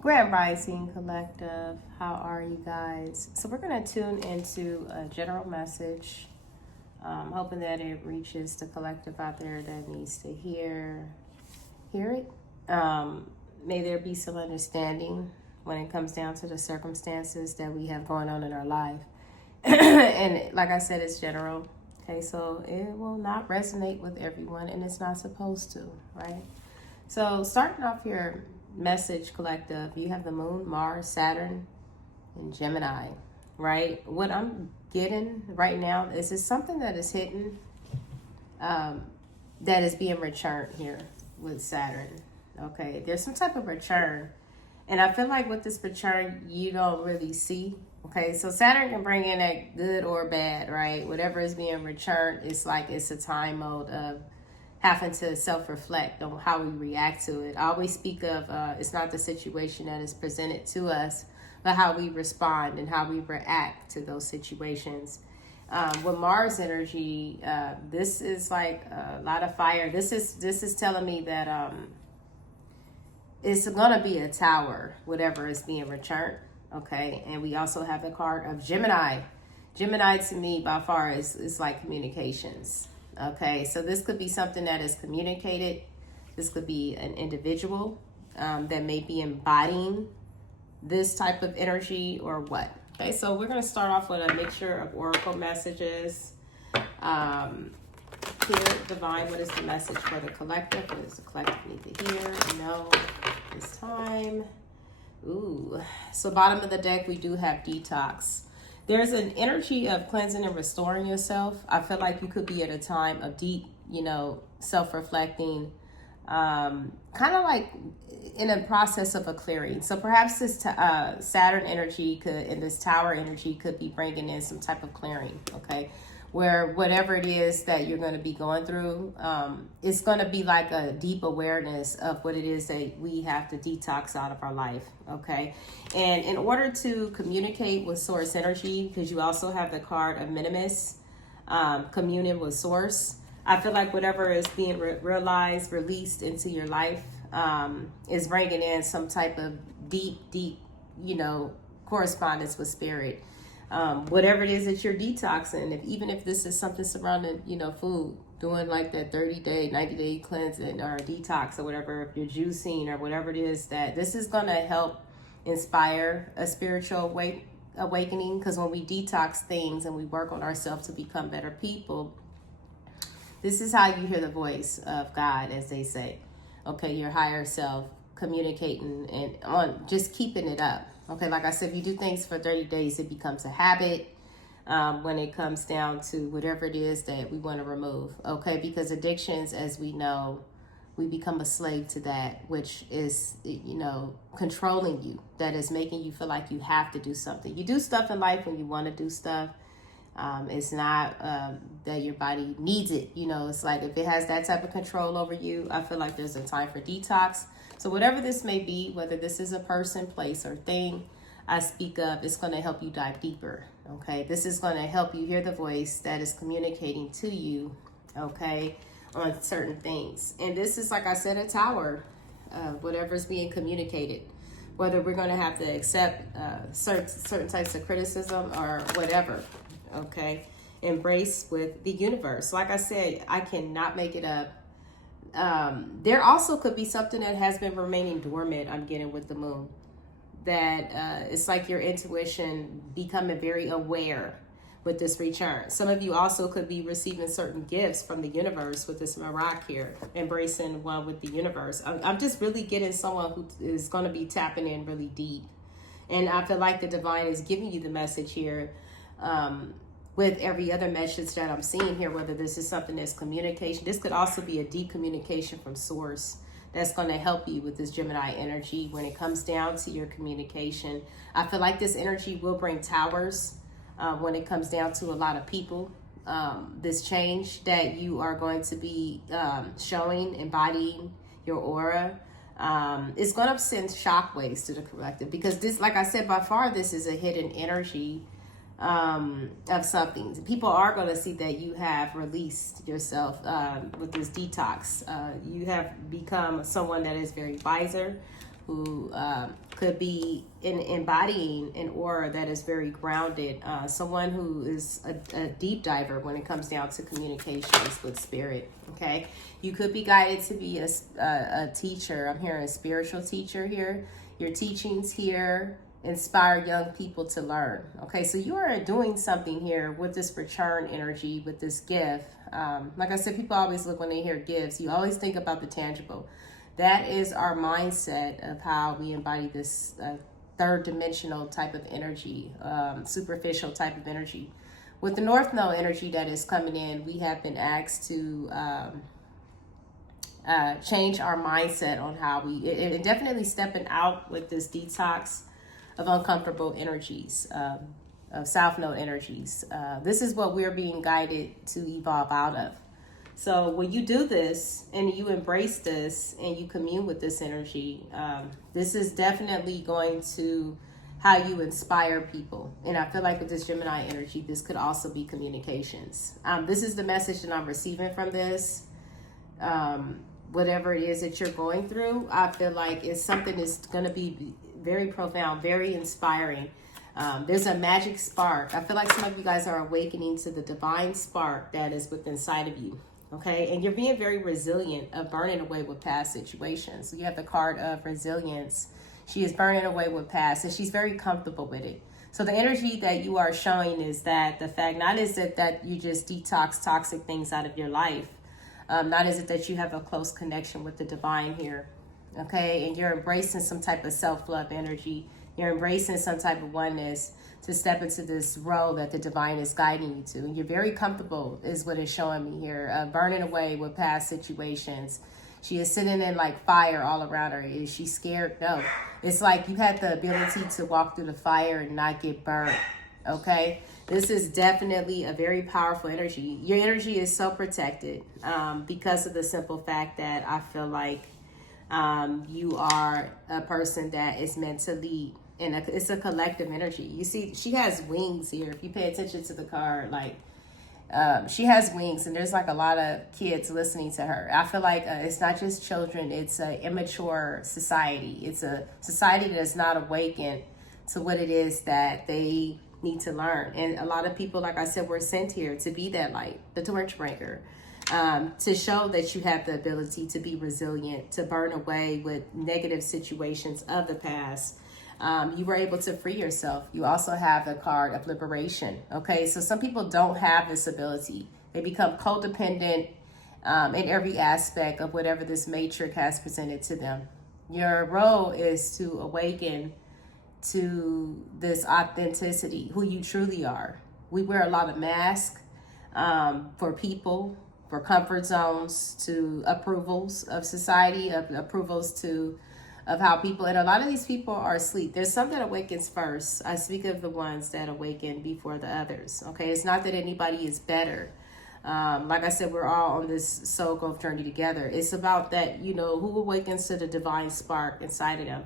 Grand Rising Collective, how are you guys? So we're going to tune into a general message, hoping that it reaches the collective out there that needs to hear it. May there be some understanding when it comes down to the circumstances that we have going on in our life. And like I said, it's general. Okay, so it will not resonate with everyone, and it's not supposed to, right? So starting off your message collective, you have the moon, Mars, Saturn, and Gemini, right? What I'm getting right now is something that is hidden, that is being returned here with Saturn. Okay, there's some type of return, and I feel like with this return, you don't really see. Okay, so Saturn can bring in that good or bad, right? Whatever is being returned, it's like it's a time mode of having to self-reflect on how we react to it. I always speak of it's not the situation that is presented to us, but how we respond and how we react to those situations. With Mars energy, this is like a lot of fire. This is telling me that it's gonna be a tower, whatever is being returned. Okay, and we also have the card of Gemini. Gemini to me by far is like communications. Okay, so this could be something that is communicated. This could be an individual that may be embodying this type of energy or what. Okay, so we're going to start off with a mixture of oracle messages. Here, divine, what is the message for the collective? What does the collective need to hear? No, this time. Ooh, so bottom of the deck, we do have detox. There's an energy of cleansing and restoring yourself. I feel like you could be at a time of deep, self-reflecting, kind of like in a process of a clearing. So perhaps this Saturn energy and this tower energy could be bringing in some type of clearing, okay? Where whatever it is that you're going to be going through, it's going to be like a deep awareness of what it is that we have to detox out of our life, okay? And in order to communicate with source energy, because you also have the card of Minimus, communion with source, I feel like whatever is being realized, released into your life, is bringing in some type of deep, correspondence with spirit. Whatever it is that you're detoxing, even if this is something surrounding, food, doing like that 30-day, 90-day cleansing or detox or whatever, if you're juicing or whatever it is, that this is going to help inspire a spiritual awakening. Because when we detox things and we work on ourselves to become better people, this is how you hear the voice of God, as they say. Okay, your higher self communicating and on just keeping it up. Okay, like I said, if you do things for 30 days, it becomes a habit when it comes down to whatever it is that we want to remove. Okay, because addictions, as we know, we become a slave to that, which is, controlling you. That is making you feel like you have to do something. You do stuff in life when you want to do stuff. It's not that your body needs it. It's like if it has that type of control over you, I feel like there's a time for detox. So whatever this may be, whether this is a person, place, or thing I speak of, it's going to help you dive deeper, okay? This is going to help you hear the voice that is communicating to you, okay, on certain things. And this is, like I said, a tower, whatever's being communicated, whether we're going to have to accept certain types of criticism or whatever, okay? Embrace with the universe. Like I said, I cannot make it up. There also could be something that has been remaining dormant, I'm getting with the moon, that it's like your intuition becoming very aware with this return. Some of you also could be receiving certain gifts from the universe with this Marak here, embracing one with the universe. I'm just really getting someone who is going to be tapping in really deep. And I feel like the divine is giving you the message here, with every other message that I'm seeing here, whether this is something that's communication. This could also be a deep communication from source that's going to help you with this Gemini energy when it comes down to your communication. I feel like this energy will bring towers when it comes down to a lot of people. This change that you are going to be showing, embodying your aura, is going to send shockwaves to the collective, because this, like I said, by far, this is a hidden energy of something. People are going to see that you have released yourself with this detox. You have become someone that is very wiser, who could be embodying an aura that is very grounded, someone who is a deep diver when it comes down to communications with spirit. Okay, you could be guided to be a teacher. I'm hearing a spiritual teacher here. Your teachings here inspire young people to learn. Okay, so you are doing something here with this return energy, with this gift. Like I said, people always look when they hear gifts, you always think about the tangible. That is our mindset of how we embody this third dimensional type of energy, superficial type of energy. With the North Node energy that is coming in, we have been asked to change our mindset on how we, and definitely stepping out with this detox of uncomfortable energies, of South Node energies. This is what we're being guided to evolve out of. So when you do this and you embrace this and you commune with this energy, this is definitely going to how you inspire people. And I feel like with this Gemini energy, this could also be communications. This is the message that I'm receiving from this. Whatever it is that you're going through, I feel like it's something that's going to be very profound, very inspiring. There's a magic spark. I feel like some of you guys are awakening to the divine spark that is within inside of you. Okay, and you're being very resilient of burning away with past situations. So you have the card of resilience. She is burning away with past, and she's very comfortable with it. So the energy that you are showing is that the fact, not is it that you just detox toxic things out of your life, not is it that you have a close connection with the divine here, okay? And you're embracing some type of self-love energy. You're embracing some type of oneness to step into this role that the divine is guiding you to. And you're very comfortable is what it's showing me here, burning away with past situations. She is sitting in like fire all around her. Is she scared? No. It's like you had the ability to walk through the fire and not get burned, okay? This is definitely a very powerful energy. Your energy is so protected because of the simple fact that I feel like you are a person that is meant to lead. And it's a collective energy. You see, she has wings here. If you pay attention to the card, like she has wings, and there's like a lot of kids listening to her. I feel like it's not just children. It's an immature society. It's a society that is not awakened to what it is that they need to learn. And a lot of people, like I said, were sent here to be that light, the torch breaker, to show that you have the ability to be resilient, to burn away with negative situations of the past. You were able to free yourself. You also have the card of liberation. Okay, so some people don't have this ability. They become codependent in every aspect of whatever this matrix has presented to them. Your role is to awaken to this authenticity, who you truly are. We wear a lot of masks for people, for comfort zones, to approvals of society, approvals of how people, and a lot of these people are asleep. There's some that awakens first. I speak of the ones that awaken before the others. Okay, it's not that anybody is better. Like I said, we're all on this soul growth journey together. It's about that, you know, who awakens to the divine spark inside of them.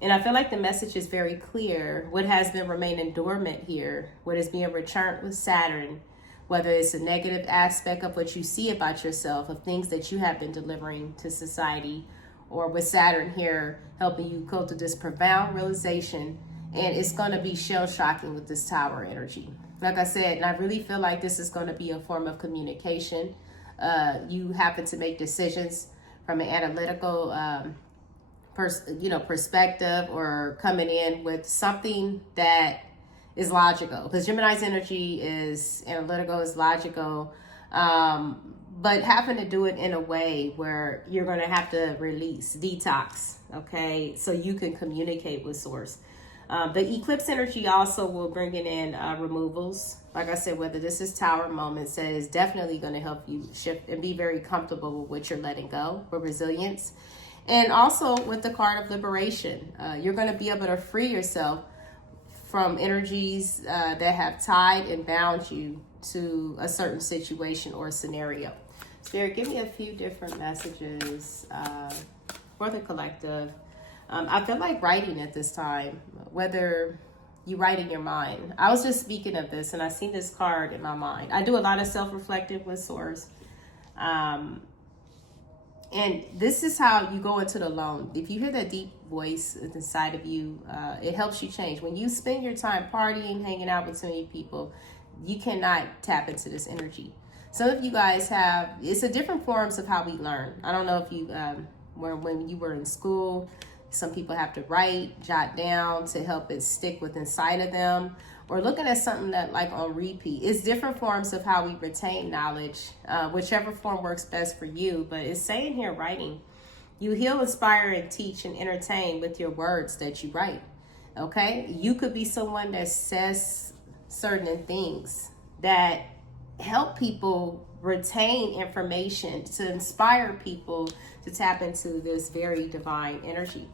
And I feel like the message is very clear. What has been remaining dormant here, what is being returned with Saturn, whether it's a negative aspect of what you see about yourself, of things that you have been delivering to society, or with Saturn here helping you go to this profound realization. And it's going to be shell shocking with this Tower energy. Like I said, and I really feel like this is going to be a form of communication. You happen to make decisions from an analytical perspective, or coming in with something that is logical. Because Gemini's energy is analytical, is logical. But having to do it in a way where you're going to have to release, detox, okay, so you can communicate with source. The eclipse energy also will bring in removals. Like I said, whether this is Tower moments, that is definitely going to help you shift and be very comfortable with what you're letting go, with resilience. And also with the card of liberation, you're going to be able to free yourself from energies that have tied and bound you to a certain situation or scenario. Spirit, give me a few different messages for the collective. I feel like writing at this time, whether you write in your mind. I was just speaking of this, and I seen this card in my mind. I do a lot of self-reflective with Source. And And this is how you go into the alone. If you hear that deep voice inside of you, it helps you change. When you spend your time partying, hanging out with too many people, you cannot tap into this energy. Some of you guys have, it's a different forms of how we learn. I don't know if you, when you were in school, some people have to write, jot down to help it stick with inside of them, or looking at something that like on repeat. It's different forms of how we retain knowledge, whichever form works best for you. But it's saying here, writing, you heal, inspire, and teach and entertain with your words that you write. Okay, you could be someone that says certain things that help people retain information, to inspire people to tap into this very divine energy.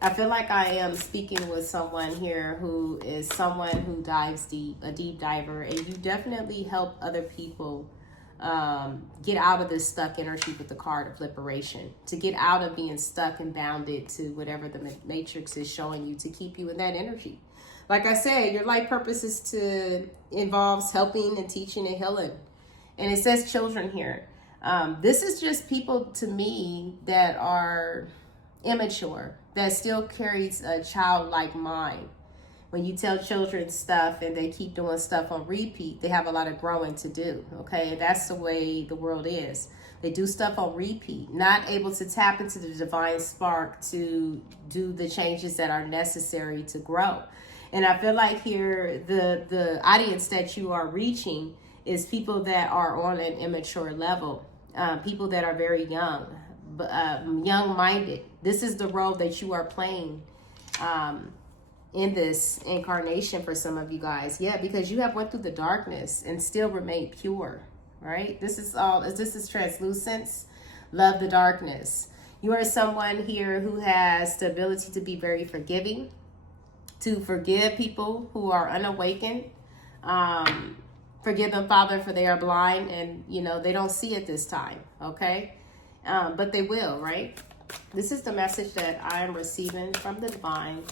I feel like I am speaking with someone here who is someone who dives deep, a deep diver, and you definitely help other people get out of this stuck energy with the card of liberation, to get out of being stuck and bounded to whatever the matrix is showing you, to keep you in that energy. Like I said, your life purpose is to involves helping and teaching and healing. And it says children here. This is just people to me that are immature, that still carries a childlike mind. When you tell children stuff and they keep doing stuff on repeat, they have a lot of growing to do. Okay, that's the way the world is. They do stuff on repeat, not able to tap into the divine spark to do the changes that are necessary to grow. And I feel like here the audience that you are reaching is people that are on an immature level, people that are very young, young-minded. This is the role that you are playing in this incarnation for some of you guys. Yeah, because you have went through the darkness and still remained pure, right? This is translucence. Love the darkness. You are someone here who has the ability to be very forgiving, to forgive people who are unawakened. Forgive them, Father, for they are blind and, they don't see it this time, okay? But they will, right? This is the message that I am receiving from the divine.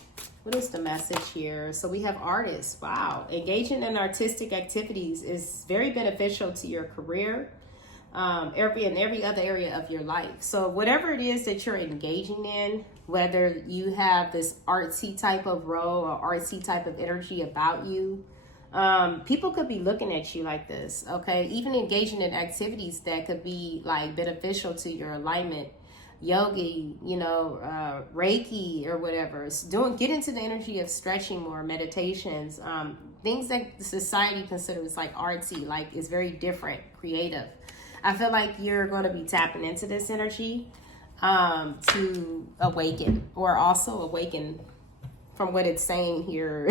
What is the message here? So we have artists. Wow. Engaging in artistic activities is very beneficial to your career, every other area of your life. So whatever it is that you're engaging in, whether you have this artsy type of role or artsy type of energy about you, people could be looking at you like this, okay? Even engaging in activities that could be like beneficial to your alignment, yogi, Reiki or whatever. Get into the energy of stretching more, meditations, things that society considers like artsy, like is very different, creative. I feel like you're going to be tapping into this energy to awaken, or also awaken from what it's saying here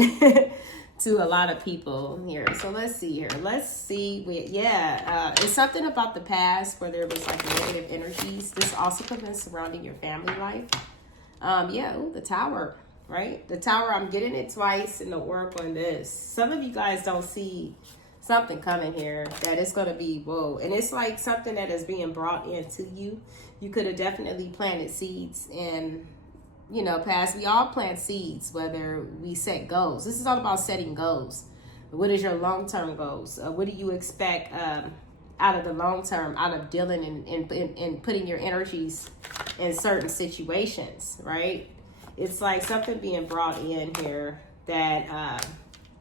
to a lot of people here. So let's see here. It's something about the past where there was like negative energies. This also could have been surrounding your family life. The Tower, right? The Tower, I'm getting it twice in the oracle on this. Some of you guys don't see something coming here that it's going to be, whoa. And it's like something that is being brought into you. You could have definitely planted seeds in past. We all plant seeds, whether we set goals. This is all about setting goals. What is your long-term goals? What do you expect out of the long term, out of dealing and putting your energies in certain situations, right? It's like something being brought in here that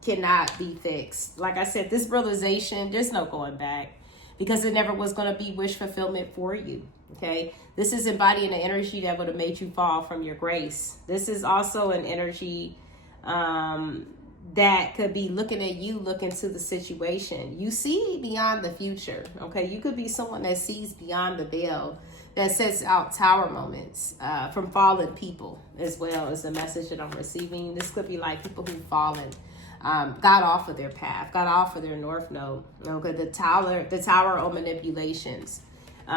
cannot be fixed. Like I said, this realization, there's no going back, because it never was going to be wish fulfillment for you. Okay, this is embodying an energy that would have made you fall from your grace. This is also an energy that could be looking at you, look into the situation. You see beyond the future. Okay, you could be someone that sees beyond the veil, that sets out tower moments from fallen people, as well as the message that I'm receiving. This could be like people who've fallen, got off of their path, got off of their north node. Okay, the tower of manipulations.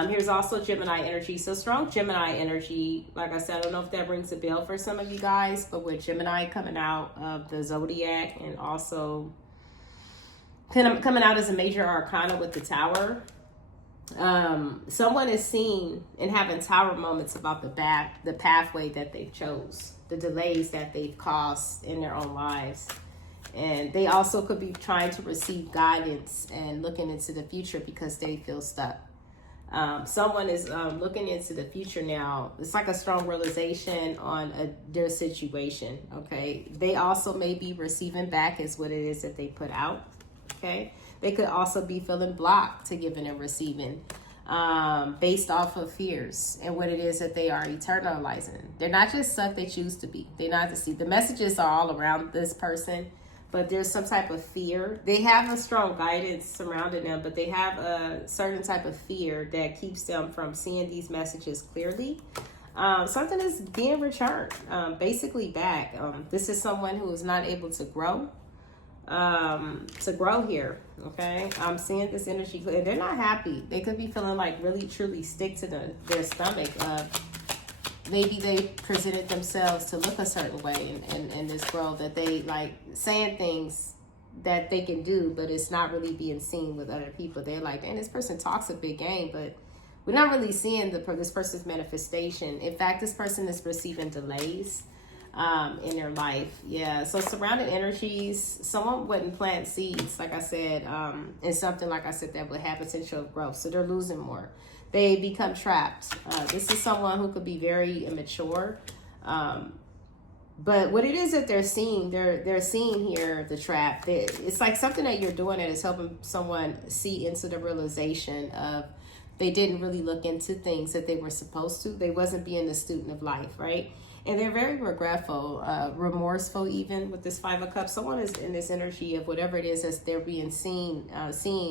Here's also Gemini energy. So strong Gemini energy, like I said, I don't know if that rings a bell for some of you guys, but with Gemini coming out of the zodiac and also coming out as a major arcana with the Tower, someone is seeing and having tower moments about the pathway that they've chose, the delays that they've caused in their own lives. And they also could be trying to receive guidance and looking into the future because they feel stuck. Someone is looking into the future now. It's like a strong realization on their situation. Okay. They also may be receiving back is what it is that they put out. Okay. They could also be feeling blocked to giving and receiving based off of fears and what it is that they are eternalizing. They're not just stuff they choose to be. They're not the messages are all around this person, but there's some type of fear. They have a strong guidance surrounding them, but they have a certain type of fear that keeps them from seeing these messages clearly. Something is being returned, basically back. This is someone who is not able to grow here. Okay. I'm seeing this energy. They're not happy. They could be feeling like really truly stick to their stomach. Maybe they presented themselves to look a certain way in this world, that they like saying things that they can do, but it's not really being seen with other people. They're like, man, this person talks a big game, but we're not really seeing this person's manifestation. In fact, this person is receiving delays in their life. Yeah. So surrounding energies, someone wouldn't plant seeds, like I said, in something, like I said, that would have potential of growth. So they're losing more. They become trapped. This is someone who could be very immature. But what it is that they're seeing here, the trap. It's like something that you're doing that is helping someone see into the realization of they didn't really look into things that they were supposed to. They wasn't being a student of life, right? And they're very regretful, remorseful, even with this Five of Cups. Someone is in this energy of whatever it is that they're being seeing,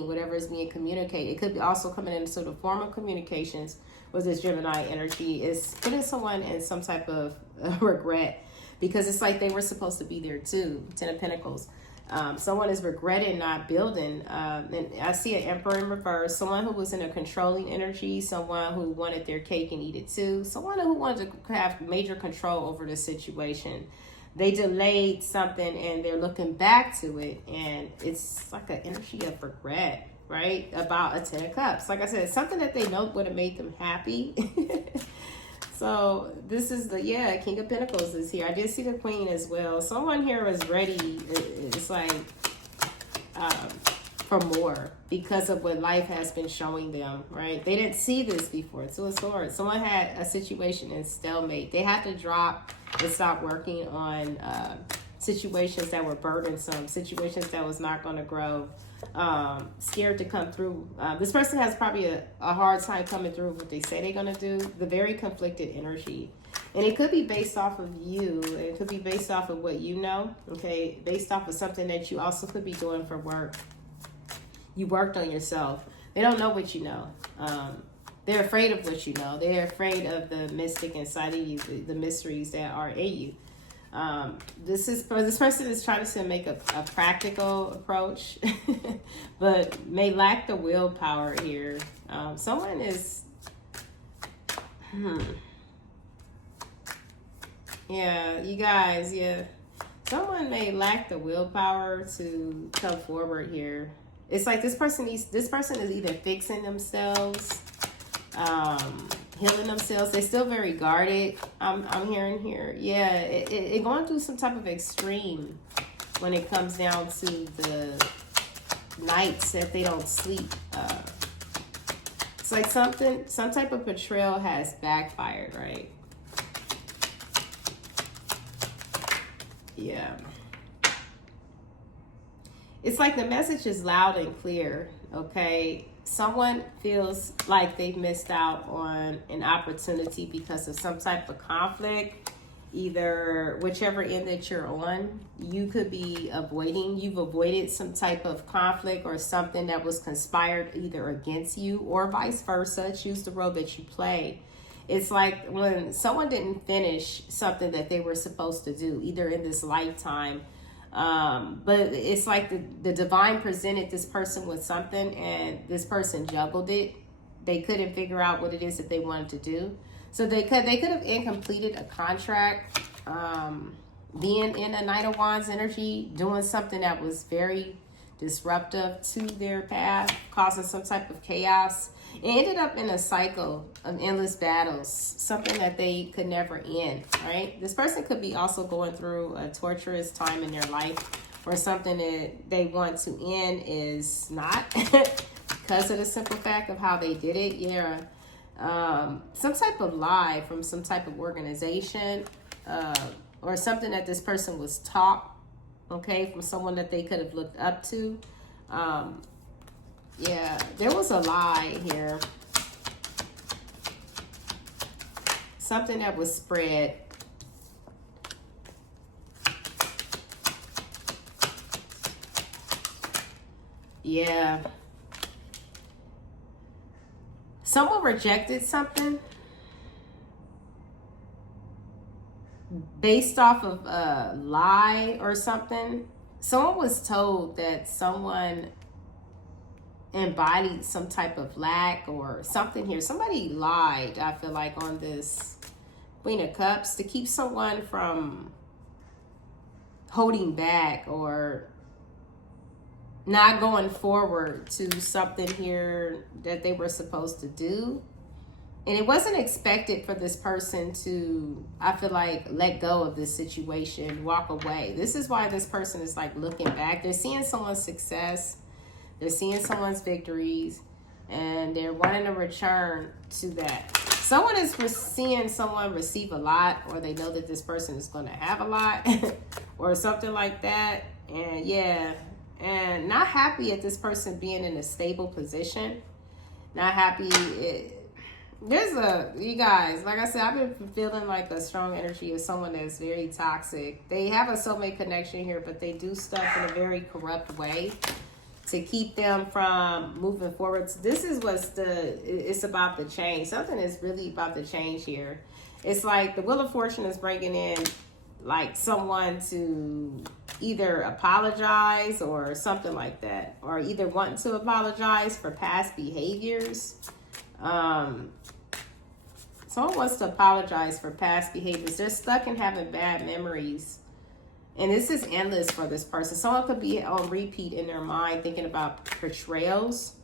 whatever is being communicated. It could be also coming in sort of form of communications with this Gemini energy. Is putting someone in some type of regret, because it's like they were supposed to be there too. Ten of Pentacles. Someone is regretting not building. And I see an Emperor in reverse. Someone who was in a controlling energy. Someone who wanted their cake and eat it too. Someone who wanted to have major control over the situation. They delayed something and they're looking back to it. And it's like an energy of regret, right? About a Ten of Cups. Like I said, something that they know would have made them happy. So this is King of Pentacles is here. I did see the Queen as well. Someone here is ready. It's like for more because of what life has been showing them, right? They didn't see this before. Two of Swords. Someone had a situation in stalemate. They had to drop and stop working on situations that were burdensome, situations that was not going to grow. Scared to come through. This person has probably a hard time coming through what they say they're going to do. The very conflicted energy. And it could be based off of you. It could be based off of what you know. Okay. Based off of something that you also could be doing for work. You worked on yourself. They don't know what you know. They're afraid of what you know. They're afraid of the mystic inside of you, the mysteries that are in you. This person is trying to make a practical approach, but may lack the willpower here. Someone is, yeah, you guys, yeah. Someone may lack the willpower to come forward here. It's like this person is either fixing themselves, healing themselves. They're still very guarded. I'm hearing here. Yeah, it going through some type of extreme when it comes down to the nights that they don't sleep. It's like some type of betrayal has backfired, right? Yeah. It's like the message is loud and clear, okay? Someone feels like they've missed out on an opportunity because of some type of conflict, either whichever end that you're on, you could be avoiding. You've avoided some type of conflict or something that was conspired either against you or vice versa. Choose the role that you play. It's like when someone didn't finish something that they were supposed to do, either in this lifetime. But it's like the divine presented this person with something and this person juggled it. They couldn't figure out what it is that they wanted to do. So they could have incompleted a contract, being in a Knight of Wands energy, doing something that was very disruptive to their path, causing some type of chaos. It ended up in a cycle of endless battles, something that they could never end, right? This person could be also going through a torturous time in their life where something that they want to end is not. because of the simple fact of how they did it. Yeah. Some type of lie from some type of organization, or something that this person was taught, okay, from someone that they could have looked up to. Yeah, there was a lie here. Something that was spread. Yeah. Someone rejected something based off of a lie or something. Someone was told that someone embodied some type of lack or something here. Somebody lied, I feel like, on this Queen of Cups to keep someone from holding back or not going forward to something here that they were supposed to do. And it wasn't expected for this person to, I feel like, let go of this situation, walk away. This is why this person is like looking back. They're seeing someone's success. They're seeing someone's victories. And they're wanting to return to that. Someone is seeing someone receive a lot, or they know that this person is going to have a lot or something like that. And yeah, and not happy at this person being in a stable position. Not happy. You guys, like I said, I've been feeling like a strong energy of someone that's very toxic. They have a soulmate connection here, but they do stuff in a very corrupt way to keep them from moving forward. So this is it's about the change. Something is really about the change here. It's like the Wheel of Fortune is bringing in like someone to either apologize or something like that, or either wanting to apologize for past behaviors. Someone wants to apologize for past behaviors. They're stuck in having bad memories. And this is endless for this person. Someone could be on repeat in their mind thinking about portrayals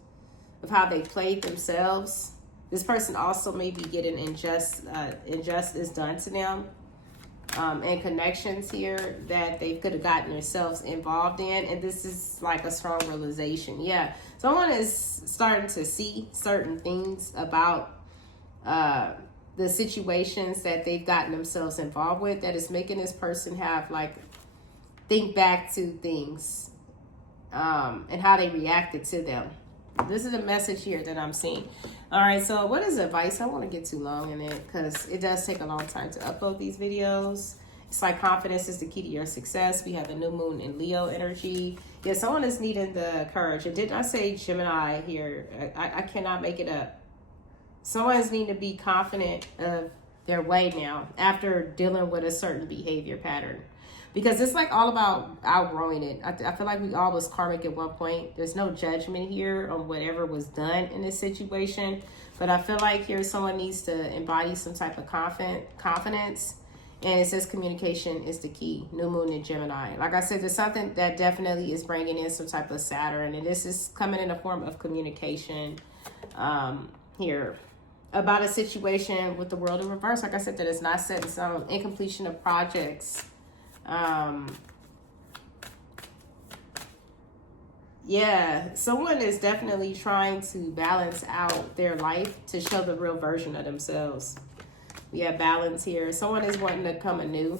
of how they played themselves. This person also may be getting injustice done to them. And connections here that they could have gotten themselves involved in. And this is like a strong realization. Yeah. Someone is starting to see certain things about the situations that they've gotten themselves involved with that is making this person have like think back to things and how they reacted to them. This is a message here that I'm seeing. All right, so what is advice? I don't want to get too long in it because it does take a long time to upload these videos. It's like confidence is the key to your success. We have the new moon in Leo energy. Yeah, someone is needing the courage. It did not say Gemini here. I cannot make it up. Someone is needing to be confident of their way now after dealing with a certain behavior pattern. Because it's like all about outgrowing it. I feel like we all was karmic at one point. There's no judgment here on whatever was done in this situation. But I feel like here someone needs to embody some type of confidence. And it says communication is the key. New moon in Gemini. Like I said, there's something that definitely is bringing in some type of Saturn. And this is coming in the form of communication here. About a situation with the world in reverse. Like I said, that is not set in stone. Incompletion of projects. Yeah, someone is definitely trying to balance out their life to show the real version of themselves. We have balance here. Someone is wanting to come anew.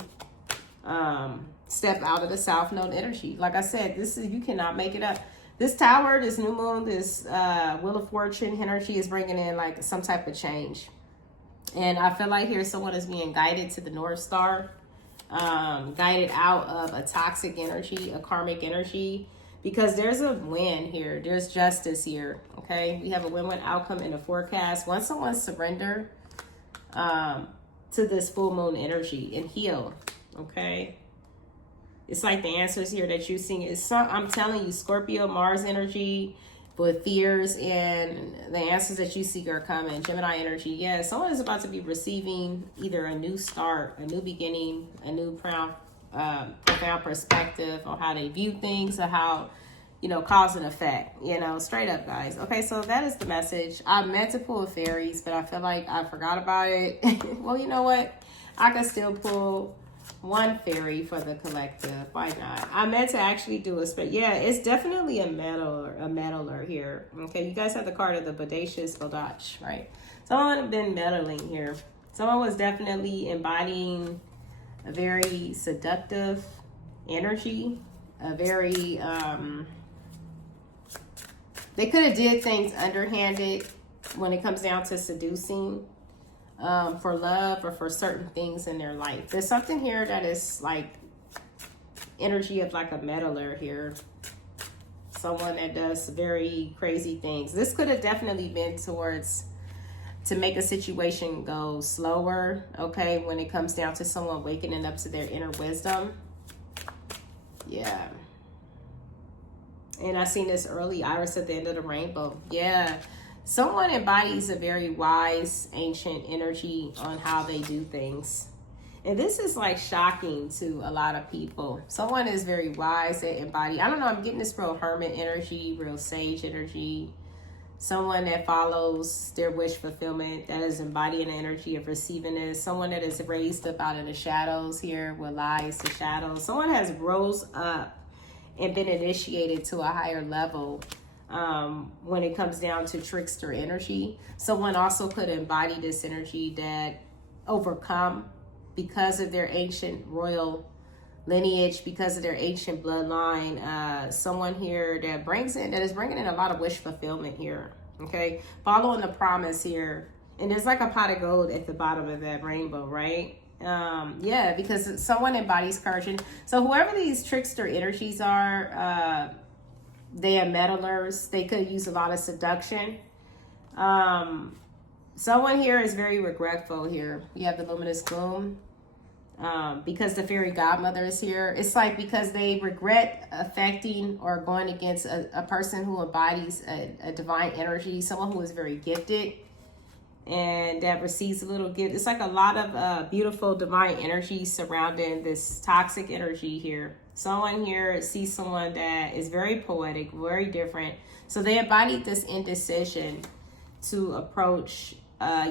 Step out of the South Node energy. Like I said, you cannot make it up. This tower, this new moon, this Wheel of Fortune energy is bringing in like some type of change. And I feel like here someone is being guided to the North Star. Guided out of a toxic energy, a karmic energy, because there's a win here. There's justice here. Okay, we have a win-win outcome in the forecast. Once someone surrender to this full moon energy and heal, okay, it's like the answers here that you see is I'm telling you, Scorpio, Mars energy with fears, and the answers that you seek are coming. Gemini energy. Yeah, someone is about to be receiving either a new start, a new beginning, a new profound perspective on how they view things, or how, cause and effect, straight up, guys. Okay, so that is the message. I meant to pull fairies, but I feel like I forgot about it. Well, you know what? I can still pull One fairy for the collective. Why not? I meant to actually do a yeah, it's definitely a meddler here. Okay, you guys have the card of the bodacious bodach, right? Someone have been meddling here. Someone was definitely embodying a very seductive energy, a very they could have did things underhanded when it comes down to seducing. For love or for certain things in their life. There's something here that is like energy of like a meddler here. Someone that does very crazy things. This could have definitely been towards to make a situation go slower, okay, when it comes down to someone waking up to their inner wisdom. Yeah. And I seen this early iris at the end of the rainbow. Yeah. Someone embodies a very wise, ancient energy on how they do things. And this is like shocking to a lot of people. Someone is very wise, they embody, I don't know, I'm getting this real hermit energy, real sage energy. Someone that follows their wish fulfillment, that is embodying the energy of receiving this. Someone that is raised up out of the shadows here, with lies to shadows. Someone has rose up and been initiated to a higher level. When it comes down to trickster energy, someone also could embody this energy that overcome because of their ancient royal lineage, because of their ancient bloodline. Someone here that is bringing in a lot of wish fulfillment here. Okay, following the promise here, and there's like a pot of gold at the bottom of that rainbow, right? Yeah, because someone embodies courage. And so whoever these trickster energies are, they are meddlers. They could use a lot of seduction. Someone here is very regretful here. We have the luminous gloom. Because the fairy godmother is here. It's like because they regret affecting or going against a person who embodies a divine energy, someone who is very gifted and that receives a little gift. It's like a lot of beautiful divine energy surrounding this toxic energy here. Someone here sees someone that is very poetic, very different. So they embodied this indecision to approach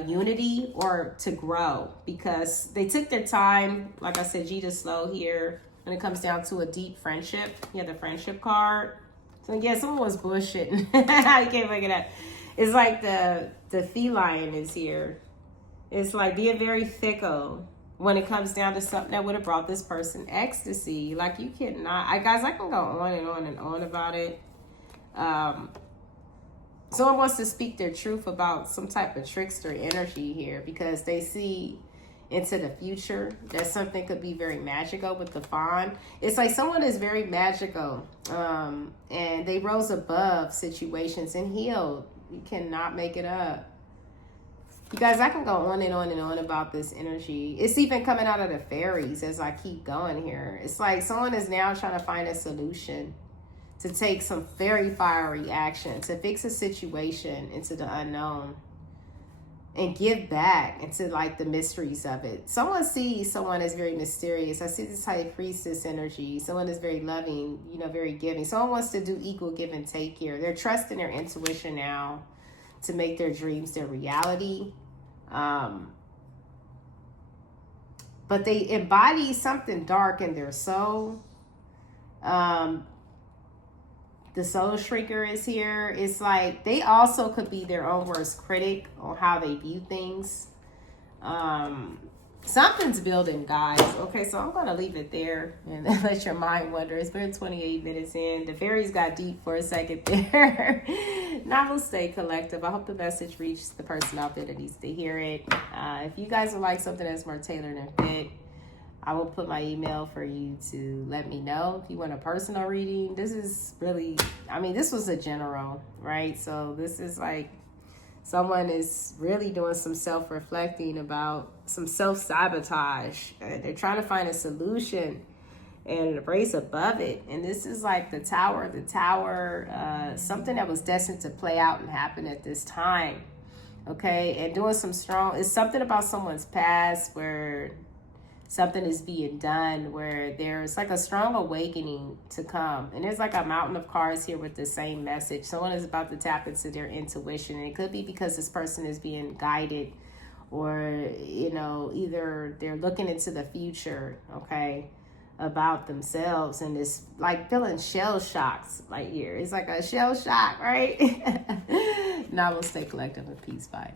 unity or to grow because they took their time. Like I said, G to slow here when it comes down to a deep friendship. You have the friendship card. So yeah, someone was bullshitting. I can't look it up. It's like the feline is here. It's like being very fickle when it comes down to something that would have brought this person ecstasy. Like you cannot, guys, I can go on and on and on about it. Someone wants to speak their truth about some type of trickster energy here because they see into the future that something could be very magical with the fawn. It's like someone is very magical and they rose above situations and healed. You cannot make it up. You guys, I can go on and on and on about this energy. It's even coming out of the fairies as I keep going here. It's like someone is now trying to find a solution to take some very fiery action, to fix a situation into the unknown and give back into like the mysteries of it. Someone sees someone as very mysterious. I see this high priestess energy. Someone is very loving, very giving. Someone wants to do equal give and take here. They're trusting their intuition now to make their dreams their reality. But they embody something dark in their soul. The soul shrinker is here. It's like they also could be their own worst critic on how they view things. Something's building, guys. Okay, so I'm going to leave it there and let your mind wander. It's been 28 minutes in. The fairies got deep for a second there. Namaste, collective. I hope the message reached the person out there that needs to hear it. If you guys would like something that's more tailored and fit, I will put my email for you to let me know. If you want a personal reading, this is really, this was a general, right? So this is like someone is really doing some self-reflecting about some self-sabotage. They're trying to find a solution and raise above it. And this is like the tower, something that was destined to play out and happen at this time. Okay, and doing some strong, it's something about someone's past where something is being done where there's like a strong awakening to come. And there's like a mountain of cards here with the same message. Someone is about to tap into their intuition. And it could be because this person is being guided or, you know, either they're looking into the future, okay, about themselves, and it's like feeling shell shocks right here. It's like a shell shock, right? Namaste, collective, and peace. Bye.